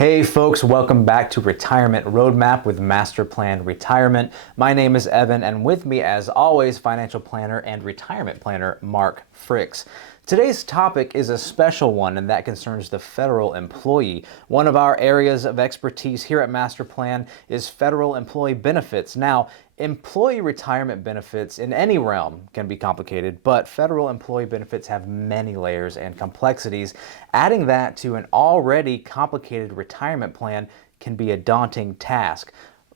Hey folks, welcome back to Retirement Roadmap with MasterPlan Retirement. My name is Evan, and with me as always, financial planner and retirement planner Mark Fricks. Today's topic is a special one, and that concerns the federal employee. One of our areas of expertise here at MasterPlan is federal employee benefits. Now, employee retirement benefits in any realm can be complicated, but federal employee benefits have many layers and complexities. Adding that to an already complicated retirement plan can be a daunting task.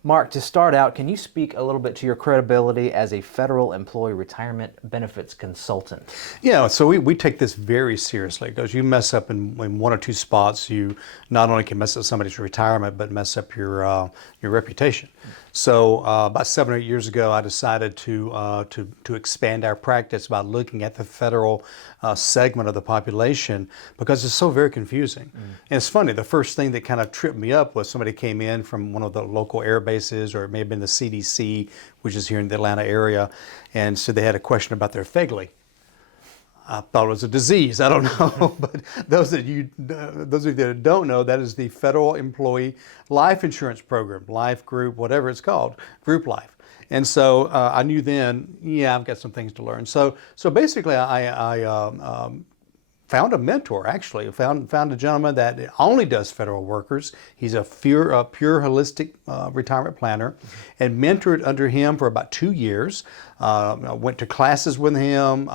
Mark, to start out, can you speak a little bit to your credibility as a federal employee retirement benefits consultant? Yeah, so we take this very seriously because you mess up in one or two spots, you not only can mess up somebody's retirement, but mess up your reputation. So about 7 or 8 years ago, I decided to expand our practice by looking at the federal segment of the population because it's so very confusing. And it's funny, the first thing that kind of tripped me up was somebody came in from one of the local air bases, or it may have been the CDC, which is here in the Atlanta area, and so they had a question about their FEGLI. I thought it was a disease. I don't know, but those of you that don't know, that is the Federal Employee Life Insurance Program, Life Group, whatever it's called, Group Life. And so I knew then, yeah, I've got some things to learn. So basically, I found a mentor. Actually, found a gentleman that only does federal workers. He's a pure holistic retirement planner, and mentored under him for about 2 years. I went to classes with him,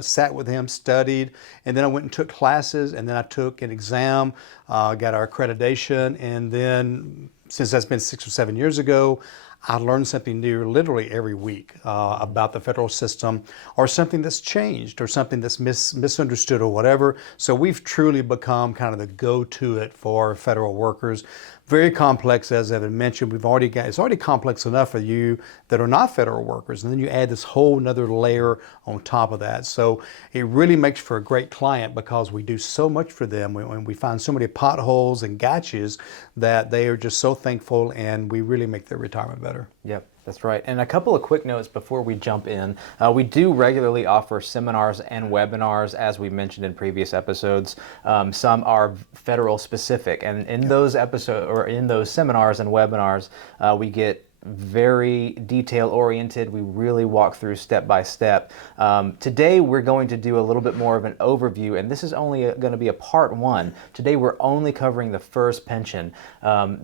sat with him, studied, and then I went and took classes, and then I took an exam, got our accreditation, and then since that's been 6 or 7 years ago, I learned something new literally every week about the federal system, or something that's changed, or something that's misunderstood, or whatever. So we've truly become kind of the go-to it for federal workers. Very complex, as Evan mentioned. It's already complex enough for you that are not federal workers, and then you add this whole nother layer on top of that. So it really makes for a great client because we do so much for them. We find so many potholes and gotchas that they are just so thankful, and we really make their retirement better. Yep, that's right. And a couple of quick notes before we jump in. We do regularly offer seminars and webinars, as we mentioned in previous episodes. Some are federal specific, and in those episodes, or in those seminars and webinars, we get very detail oriented. We really walk through step by step. Today we're going to do a little bit more of an overview, and this is only going to be a part one. Today we're only covering the FERS pension.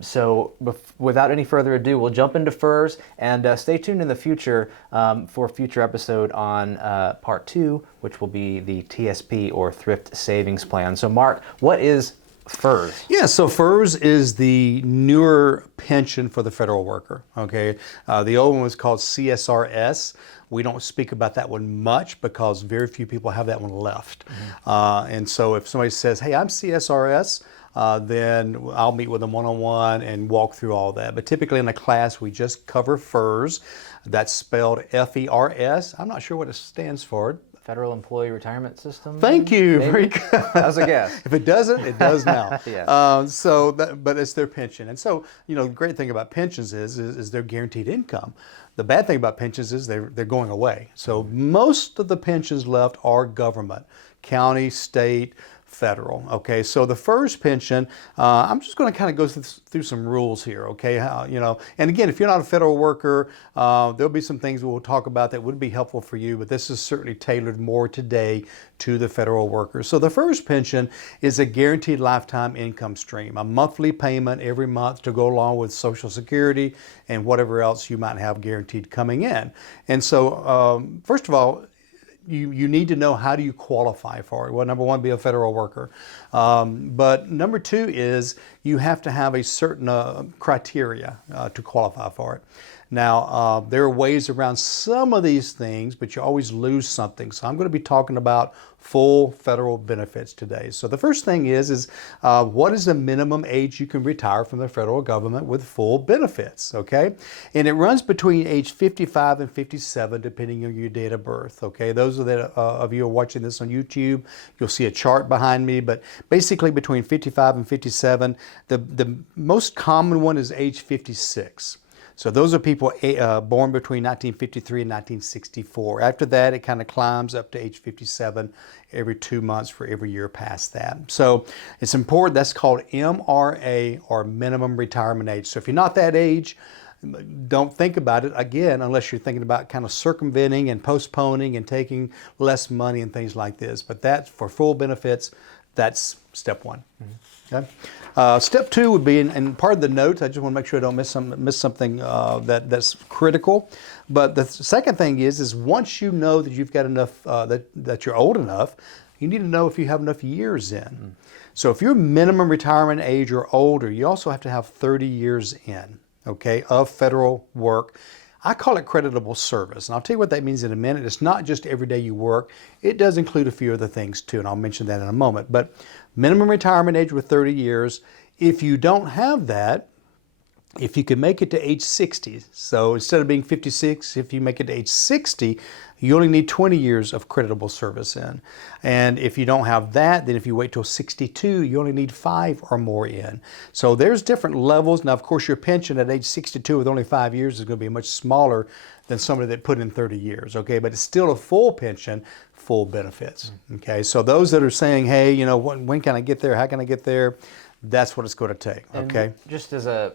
So without any further ado, we'll jump into FERS, and stay tuned in the future for a future episode on part two, which will be the TSP, or Thrift Savings Plan. So Mark, what is FERS? Yeah, so FERS is the newer pension for the federal worker, okay? The old one was called CSRS. We don't speak about that one much because very few people have that one left. And so if somebody says, hey, I'm CSRS, then I'll meet with them one-on-one and walk through all that. But typically in a class, we just cover FERS. That's spelled FERS. I'm not sure what it stands for. Federal Employee Retirement System? Thank you. Very good. That was a guess. If it doesn't, it does now. Yes. But it's their pension. And so, the great thing about pensions is they're guaranteed income. The bad thing about pensions is they're going away. So most of the pensions left are government, county, state, federal. Okay, so the FERS pension, I'm just going to kind of go through some rules here. Okay, and again, if you're not a federal worker, there'll be some things we'll talk about that would be helpful for you, but this is certainly tailored more today to the federal workers. So the FERS pension is a guaranteed lifetime income stream, a monthly payment every month to go along with Social Security and whatever else you might have guaranteed coming in. And so, first of all, you need to know, how do you qualify for it? Well, number one, be a federal worker. But number two is you have to have a certain criteria to qualify for it. Now, there are ways around some of these things, but you always lose something. So I'm going to be talking about full federal benefits today. So the first thing is what is the minimum age you can retire from the federal government with full benefits, okay? And it runs between age 55 and 57, depending on your date of birth, okay? Those of you who are watching this on YouTube, you'll see a chart behind me, but basically between 55 and 57, the most common one is age 56. So those are people born between 1953 and 1964. After that, it kind of climbs up to age 57 every 2 months for every year past that. So it's important. That's called MRA, or minimum retirement age. So if you're not that age, don't think about it again unless you're thinking about kind of circumventing and postponing and taking less money and things like this. But that's for full benefits. That's step one. Okay. Step two would be, and part of the notes, I just want to make sure I don't miss something that's critical. But the second thing is once you know that you've got enough, that you're old enough, you need to know if you have enough years in. So if you're minimum retirement age or older, you also have to have 30 years in, okay, of federal work. I call it creditable service, and I'll tell you what that means in a minute. It's not just every day you work. It does include a few other things too, and I'll mention that in a moment. But minimum retirement age with 30 years. If you don't have that, if you can make it to age 60, so instead of being 56, if you make it to age 60, you only need 20 years of creditable service in. And if you don't have that, then if you wait till 62, you only need 5 or more in. So there's different levels. Now, of course, your pension at age 62 with only 5 years is going to be much smaller than somebody that put in 30 years, okay? But it's still a full pension, full benefits, okay? So those that are saying, hey, you know, when can I get there? How can I get there? That's what it's going to take, okay? And just as a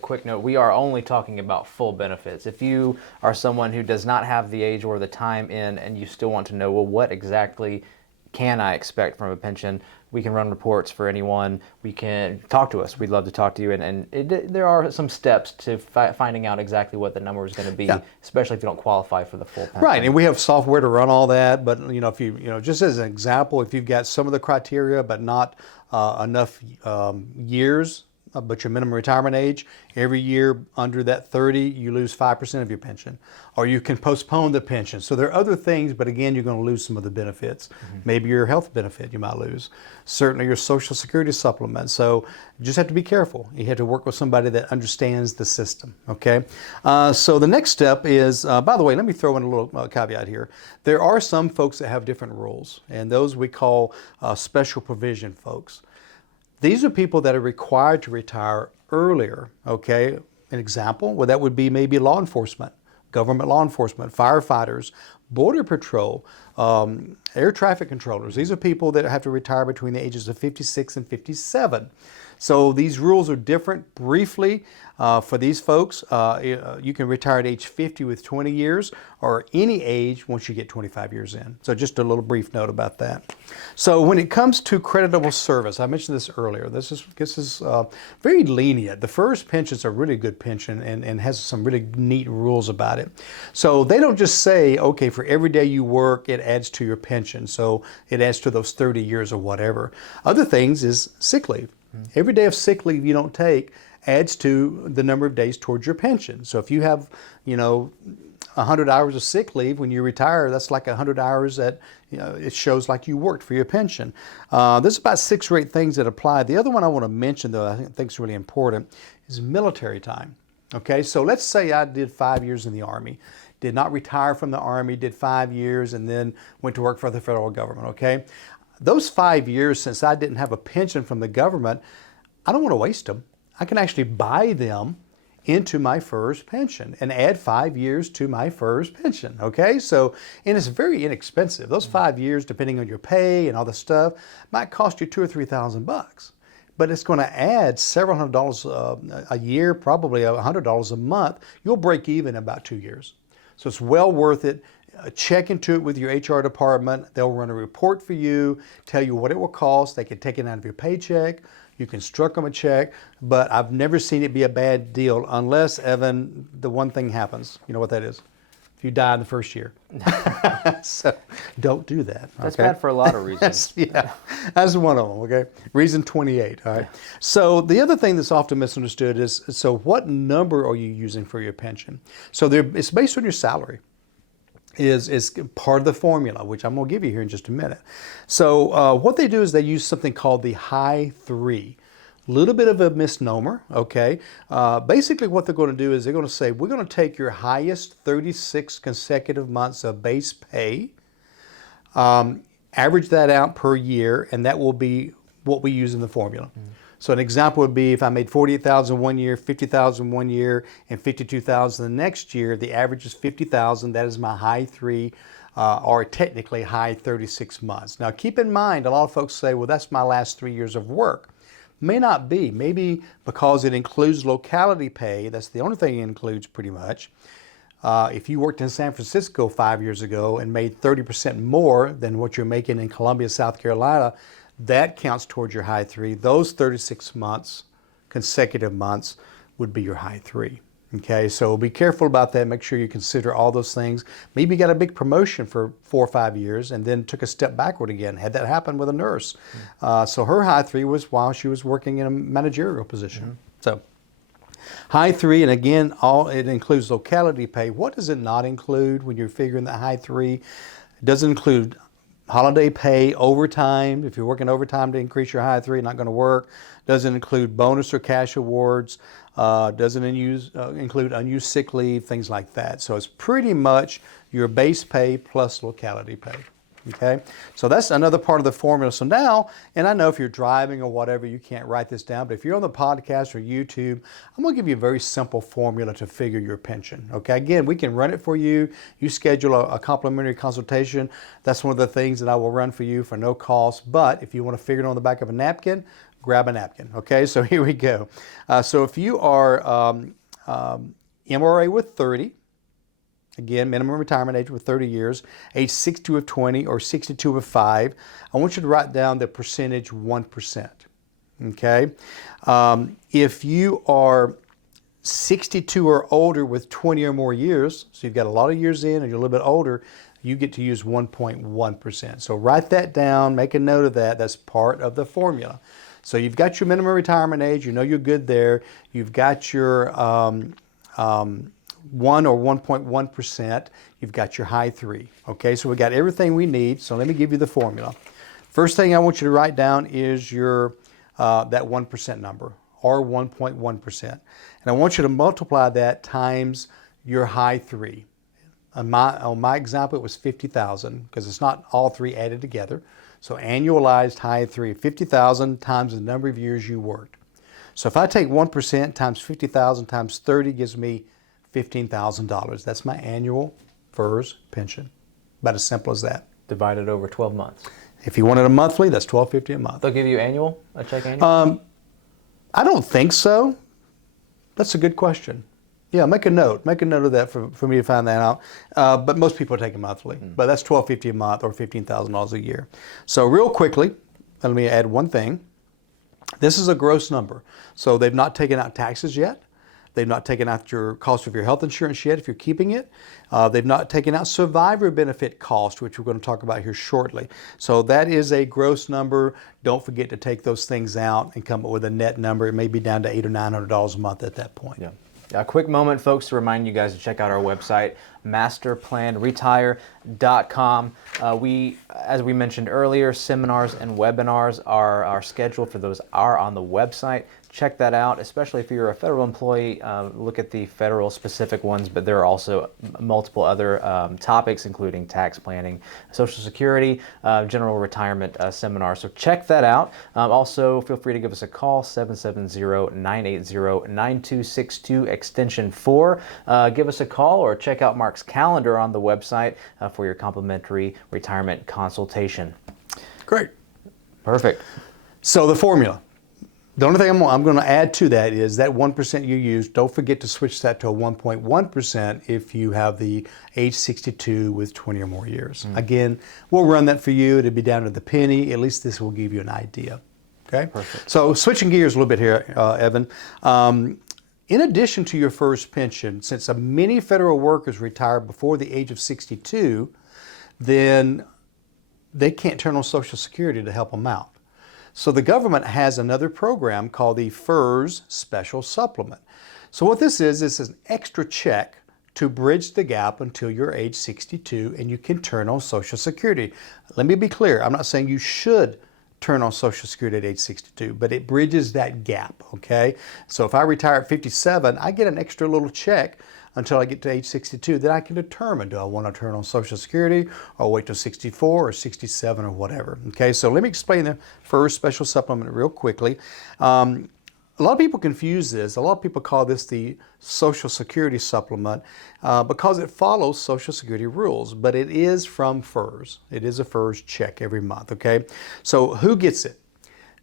quick note, we are only talking about full benefits. If you are someone who does not have the age or the time in, and you still want to know, well, what exactly can I expect from a pension? We can run reports for anyone. We can talk to us. We'd love to talk to you. There are some steps to finding out exactly what the number is going to be, especially if you don't qualify for the full pension. Right, and we have software to run all that. But you know, if just as an example, if you've got some of the criteria but not enough years, but your minimum retirement age, every year under that 30, you lose 5% of your pension. Or you can postpone the pension. So there are other things, but again, you're going to lose some of the benefits. Maybe your health benefit you might lose. Certainly your Social Security supplement. So you just have to be careful. You have to work with somebody that understands the system, okay? So the next step is, by the way, let me throw in a little caveat here. There are some folks that have different rules, and those we call special provision folks. These are people that are required to retire earlier, okay? An example, well, that would be maybe law enforcement, government law enforcement, firefighters, border patrol, air traffic controllers. These are people that have to retire between the ages of 56 and 57. So these rules are different. Briefly, for these folks, you can retire at age 50 with 20 years, or any age once you get 25 years in. So just a little brief note about that. So when it comes to creditable service, I mentioned this earlier, this is very lenient. The FERS pension's a really good pension and has some really neat rules about it. So they don't just say, okay, for every day you work, it adds to your pension. So it adds to those 30 years or whatever. Other things is sick leave. Every day of sick leave you don't take adds to the number of days towards your pension. So if you have, 100 hours of sick leave when you retire, that's like 100 hours that, it shows like you worked for your pension. There's about 6 or 8 things that apply. The other one I want to mention, though, I think is really important, is military time. Okay, so let's say I did 5 years in the Army, did not retire from the Army, did 5 years, and then went to work for the federal government, okay? Those 5 years, since I didn't have a pension from the government, I don't want to waste them. I can actually buy them into my FERS pension and add 5 years to my FERS pension, okay? So, and it's very inexpensive. Those 5 years, depending on your pay and all the stuff, might cost you $2,000 or $3,000. But it's going to add several $100 a year, probably $100 a month. You'll break even in about 2 years. So it's well worth it. Check into it with your HR department. They'll run a report for you, tell you what it will cost. They can take it out of your paycheck. You can struck them a check, but I've never seen it be a bad deal unless, Evan, the one thing happens. You know what that is? If you die in the first year. So don't do that. That's okay? bad for a lot of reasons. That's one of them, okay? Reason 28, all right? Yeah. So the other thing that's often misunderstood is, so what number are you using for your pension? So it's based on your salary. Is part of the formula, which I'm going to give you here in just a minute. So what they do is they use something called the high 3. A little bit of a misnomer, okay? Basically what they're going to do is they're going to say, we're going to take your highest 36 consecutive months of base pay, average that out per year, and that will be what we use in the formula. So an example would be if I made $48,000 one year, $50,000 one year, and $52,000 the next year, the average is $50,000. That is my high 3, or technically high 36 months. Now keep in mind, a lot of folks say, well, that's my last 3 years of work. May not be. Maybe because it includes locality pay, that's the only thing it includes pretty much. If you worked in San Francisco 5 years ago and made 30% more than what you're making in Columbia, South Carolina, that counts towards your high 3. Those 36 months, consecutive months, would be your high 3. Okay, so be careful about that. Make sure you consider all those things. Maybe you got a big promotion for 4 or 5 years and then took a step backward again. Had that happen with a nurse. So her high 3 was while she was working in a managerial position. So high 3, and again, it includes locality pay. What does it not include when you're figuring the high 3? It doesn't include holiday pay, overtime. If you're working overtime to increase your high 3, not going to work. Doesn't include bonus or cash awards. Doesn't include unused sick leave, things like that. So it's pretty much your base pay plus locality pay. Okay, so that's another part of the formula. So now, and I know if you're driving or whatever, you can't write this down, but if you're on the podcast or YouTube, I'm going to give you a very simple formula to figure your pension. Okay, again, we can run it for you. You schedule a complimentary consultation. That's one of the things that I will run for you for no cost. But if you want to figure it on the back of a napkin, grab a napkin. Okay, so here we go. So if you are MRA with 30, again, minimum retirement age with 30 years, age 62 of 20 or 62 of 5, I want you to write down the percentage 1%. Okay? If you are 62 or older with 20 or more years, so you've got a lot of years in and you're a little bit older, you get to use 1.1%. So write that down, make a note of that. That's part of the formula. So you've got your minimum retirement age, you know you're good there. You've got your 1 or 1.1%, you've got your high 3. Okay, so we got everything we need. So let me give you the formula. First thing I want you to write down is your that 1% number, or 1.1%. And I want you to multiply that times your high 3. On my example, it was 50,000 because it's not all 3 added together. So annualized high 3, 50,000 times the number of years you worked. So if I take 1% times 50,000 times 30 gives me $15,000. That's my annual FERS pension. About as simple as that. Divided over 12 months. If you wanted a monthly, that's $12.50 a month. They'll give you a check annual? I don't think so. That's a good question. Yeah, make a note. Make a note of that for me to find that out. But most people take a monthly. But that's $12.50 a month or $15,000 a year. So real quickly, let me add one thing. This is a gross number. So they've not taken out taxes yet. They've not taken out your cost of your health insurance yet if you're keeping it. They've not taken out survivor benefit cost, which we're going to talk about here shortly. So that is a gross number. Don't forget to take those things out and come up with a net number. It may be down to $800 or $900 a month at that point. Yeah. A quick moment, folks, to remind you guys to check out our website, MasterPlanRetire.com. As we mentioned earlier, seminars and webinars are scheduled for those are on the website. Check that out, especially if you're a federal employee. Look at the federal specific ones, but there are also multiple other topics, including tax planning, Social Security, general retirement seminars. So check that out. Also, feel free to give us a call, 770-980-9262, extension 4. Give us a call or check out Mark's calendar on the website for your complimentary retirement consultation. Great. Perfect. So the formula. The only thing I'm going to add to that is that 1% you use, don't forget to switch that to a 1.1% if you have the age 62 with 20 or more years. Again, we'll run that for you. It'll be down to the penny. At least this will give you an idea. Okay? Perfect. So switching gears a little bit here, Evan. In addition to your first pension, since many federal workers retire before the age of 62, then they can't turn on Social Security to help them out. So the government has another program called the FERS Special Supplement. So what this is an extra check to bridge the gap until you're age 62 and you can turn on Social Security. Let me be clear, I'm not saying you should turn on Social Security at age 62, but it bridges that gap, okay? So if I retire at 57, I get an extra little check until I get to age 62. Then I can determine, do I want to turn on Social Security or wait till 64 or 67 or whatever. Okay, so let me explain the FERS special supplement real quickly. A lot of people confuse this. A lot of people call this the Social Security supplement because it follows Social Security rules, but it is from FERS. It is a FERS check every month, okay? So who gets it?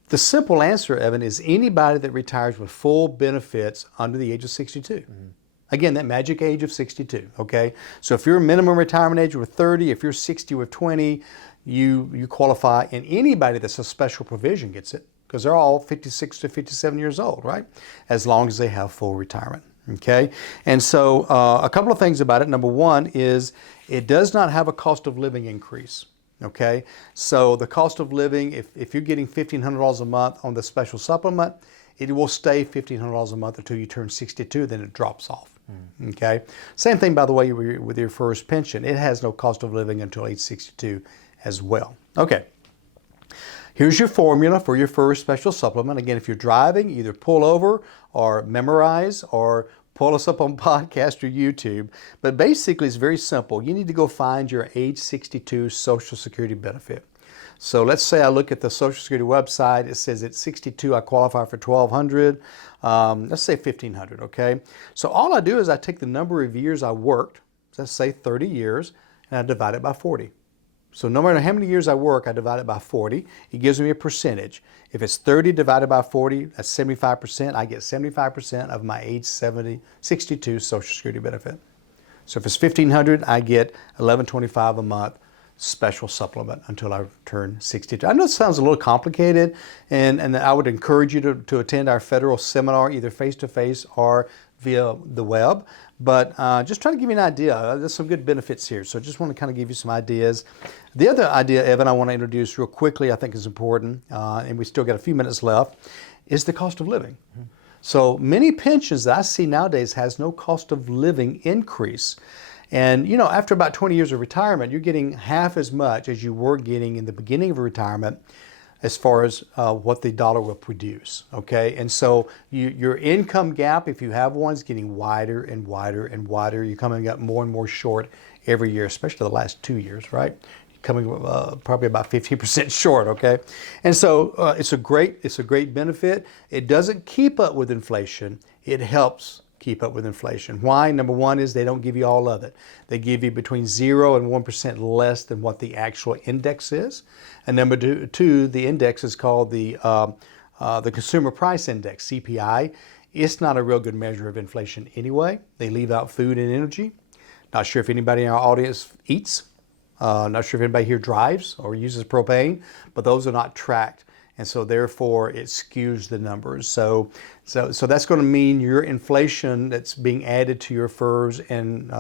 The simple answer, Evan, is anybody that retires with full benefits under the age of 62. Mm-hmm. Again, that magic age of 62, okay? So if you're minimum retirement age with 30, if you're 60 with 20, you qualify, and anybody that's a special provision gets it, because they're all 56 to 57 years old, right? As long as they have full retirement, okay? And so a couple of things about it. Number one is it does not have a cost of living increase, okay? So the cost of living, if you're getting $1,500 a month on the special supplement, it will stay $1,500 a month until you turn 62, then it drops off, okay? Same thing, by the way, with your first pension. It has no cost of living until age 62 as well. Okay. Here's your formula for your FERS special supplement. Again, if you're driving, either pull over or memorize or pull us up on podcast or YouTube. But basically, it's very simple. You need to go find your age 62 Social Security benefit. So let's say I look at the Social Security website. It says at 62, I qualify for $1,200. Let's say $1,500, okay? So all I do is I take the number of years I worked, let's say 30 years, and I divide it by 40. So no matter how many years I work, I divide it by 40. It gives me a percentage. If it's 30 divided by 40, that's 75%. I get 75% of my age 62 Social Security benefit. So if it's $1,500, I get $1,125 a month special supplement until I turn 62. I know it sounds a little complicated, and I would encourage you to attend our federal seminar, either face-to-face or via the web. But just trying to give you an idea. There's some good benefits here, so just want to kind of give you some ideas. The other idea, Evan, I want to introduce real quickly, I think is important, and we still got a few minutes left, is the cost of living. Mm-hmm. So many pensions that I see nowadays has no cost of living increase. And, you know, after about 20 years of retirement, you're getting half as much as you were getting in the beginning of retirement as far as what the dollar will produce, okay? And so your income gap, if you have one, is getting wider and wider and wider. You're coming up more and more short every year, especially the last 2 years, right? You're coming probably about 15% short, okay? And so it's a great benefit. It doesn't keep up with inflation. It helps keep up with inflation. Why? Number one is they don't give you all of it. They give you between 0 and 1% less than what the actual index is. And number two, the index is called the Consumer Price Index, CPI. It's not a real good measure of inflation anyway. They leave out food and energy. Not sure if anybody in our audience eats. Not sure if anybody here drives or uses propane, but those are not tracked. And so therefore it skews the numbers. So that's going to mean your inflation that's being added to your FERS and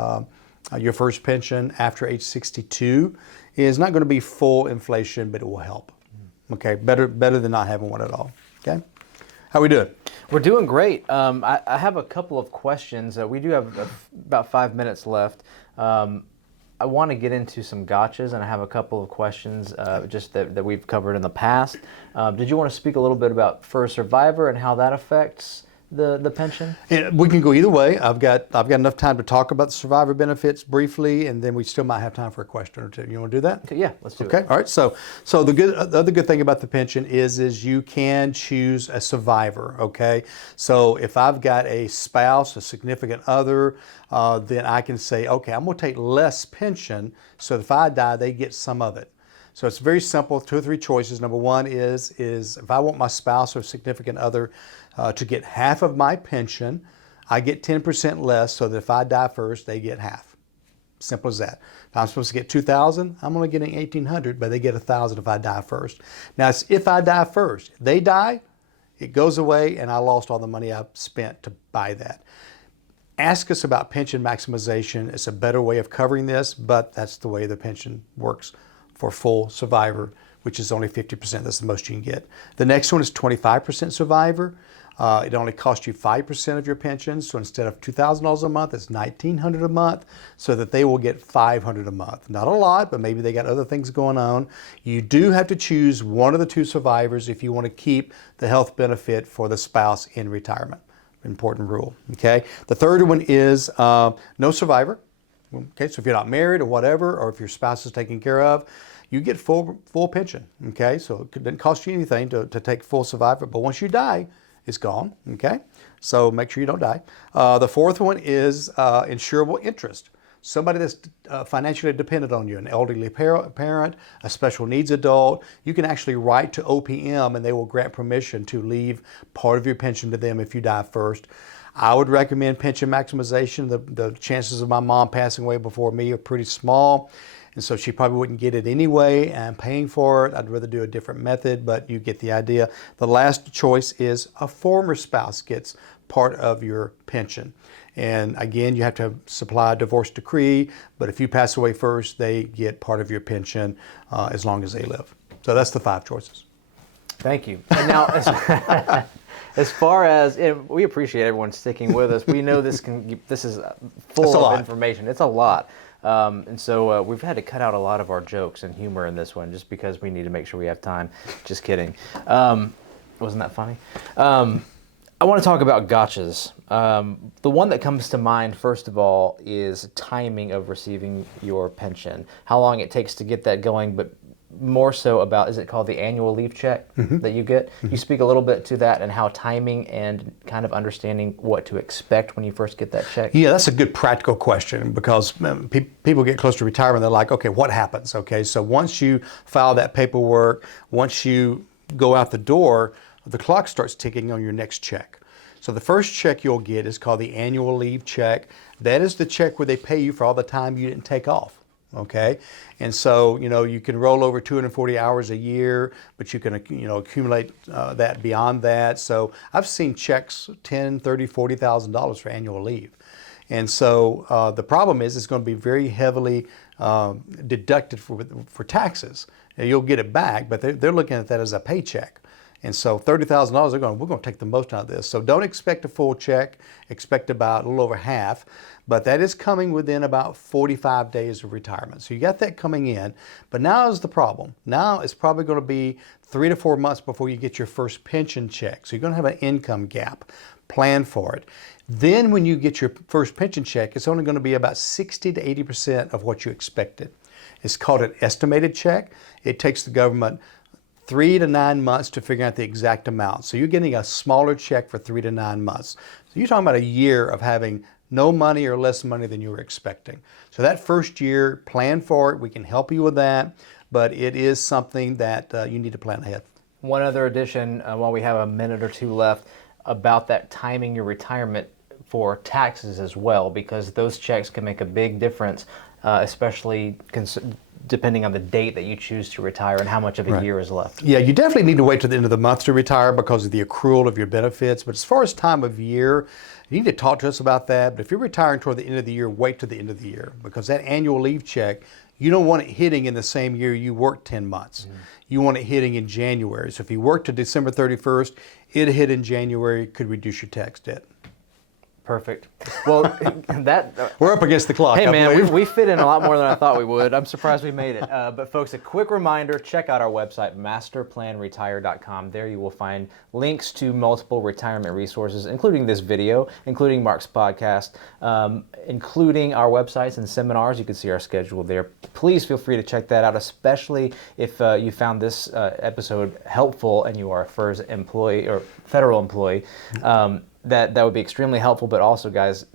your first pension after age 62 is not going to be full inflation, but it will help. Okay, better than not having one at all. Okay, how we doing? We're doing great. I have a couple of questions. We do have about 5 minutes left. I want to get into some gotchas, and I have a couple of questions just that we've covered in the past. Did you want to speak a little bit about FERS Survivor and how that affects the pension? Yeah, we can go either way. I've got enough time to talk about the survivor benefits briefly, and then we still might have time for a question or two. You want to do that? Okay, yeah, let's do it. Okay, all right. So the other good thing about the pension is you can choose a survivor. Okay, so if I've got a spouse, a significant other, then I can say, okay, I'm going to take less pension, so if I die, they get some of it. So it's very simple, 2 or 3 choices. Number one is if I want my spouse or significant other to get half of my pension, I get 10% less, so that if I die first, they get half. Simple as that. If I'm supposed to get $2,000, I'm only getting $1,800, but they get $1,000 if I die first. Now, it's if I die first. They die, it goes away, and I lost all the money I spent to buy that. Ask us about pension maximization. It's a better way of covering this, but that's the way the pension works for full survivor, which is only 50%. That's the most you can get. The next one is 25% survivor. It only costs you 5% of your pension. So instead of $2,000 a month, it's $1,900 a month, so that they will get $500 a month. Not a lot, but maybe they got other things going on. You do have to choose one of the 2 survivors if you want to keep the health benefit for the spouse in retirement. important rule. Okay. The third one is no survivor. Okay. So if you're not married or whatever, or if your spouse is taken care of, you get full pension. Okay. So it doesn't cost you anything to take full survivor, but once you die, it's gone. Okay. So make sure you don't die. The fourth one is insurable interest. Somebody that's financially dependent on you, an elderly parent, a special needs adult, you can actually write to OPM and they will grant permission to leave part of your pension to them if you die first. I would recommend pension maximization. The chances of my mom passing away before me are pretty small, and so she probably wouldn't get it anyway, and I'm paying for it. I'd rather do a different method, but you get the idea. The last choice is a former spouse gets part of your pension. And again, you have to supply a divorce decree, but if you pass away first, they get part of your pension as long as they live. So that's the 5 choices. Thank you. And now, as far as, we appreciate everyone sticking with us. We know this is full of information. It's a lot. And so we've had to cut out a lot of our jokes and humor in this one just because we need to make sure we have time. Just kidding. Wasn't that funny? I want to talk about gotchas. The one that comes to mind, first of all, is timing of receiving your pension. How long it takes to get that going, but more so about, is it called the annual leave check that you get? You speak a little bit to that and how timing and kind of understanding what to expect when you first get that check. Yeah, that's a good practical question because people get close to retirement, they're like, okay, what happens? Okay, so once you file that paperwork, once you go out the door, the clock starts ticking on your next check. So the first check you'll get is called the annual leave check. That is the check where they pay you for all the time you didn't take off. Okay, and so you can roll over 240 hours a year, but you can accumulate that beyond that. So I've seen checks $10,000, $30,000, $40,000 for annual leave, and so the problem is it's going to be very heavily deducted for taxes. Now, you'll get it back, but they're looking at that as a paycheck. And so $30,000, we're going to take the most out of this. So don't expect a full check, expect about a little over half, but that is coming within about 45 days of retirement. So you got that coming in, but now is the problem. Now it's probably going to be 3 to 4 months before you get your first pension check. So you're going to have an income gap. Plan for it. Then when you get your first pension check, it's only going to be about 60 to 80% of what you expected. It's called an estimated check. It takes the government 3 to 9 months to figure out the exact amount. So you're getting a smaller check for 3 to 9 months. So you're talking about a year of having no money or less money than you were expecting. So that first year, plan for it. We can help you with that, but it is something that you need to plan ahead. One other addition, while we have a minute or two left, about that timing your retirement for taxes as well, because those checks can make a big difference, especially depending on the date that you choose to retire and how much of a year is left. Yeah, you definitely need to wait to the end of the month to retire because of the accrual of your benefits. But as far as time of year, you need to talk to us about that. But if you're retiring toward the end of the year, wait to the end of the year because that annual leave check, you don't want it hitting in the same year you worked 10 months. You want it hitting in January. So if you work to December 31st, it hit in January, could reduce your tax debt. Perfect. Well, we're up against the clock. Hey, man, we fit in a lot more than I thought we would. I'm surprised we made it. But folks, a quick reminder, check out our website, MasterPlanRetire.com. There you will find links to multiple retirement resources, including this video, including Mark's podcast, including our websites and seminars. You can see our schedule there. Please feel free to check that out, especially if you found this episode helpful and you are a FERS employee or federal employee. That would be extremely helpful, but also, guys,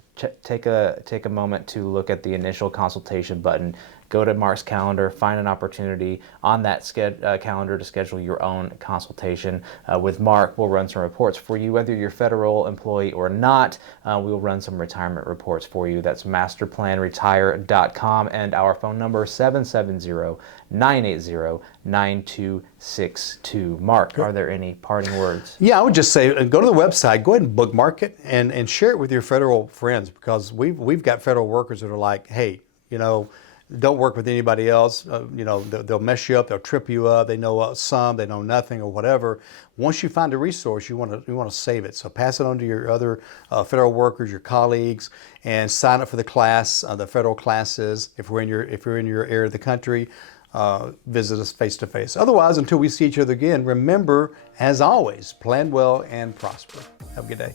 take a moment to look at the initial consultation button. Go to Mark's calendar, find an opportunity on that calendar to schedule your own consultation with Mark. We'll run some reports for you, whether you're a federal employee or not. We'll run some retirement reports for you. That's MasterPlanRetire.com, and our phone number 770-980-9262. Mark, are there any parting words? Yeah, I would just say go to the website, go ahead and bookmark it, and share it with your federal friends because we've got federal workers that are like, hey, don't work with anybody else. They'll mess you up. They'll trip you up. They know some. They know nothing, or whatever. Once you find a resource, you want to save it. So pass it on to your other federal workers, your colleagues, and sign up for the class, the federal classes. If you're in your area of the country, visit us face to face. Otherwise, until we see each other again, remember, as always, plan well and prosper. Have a good day.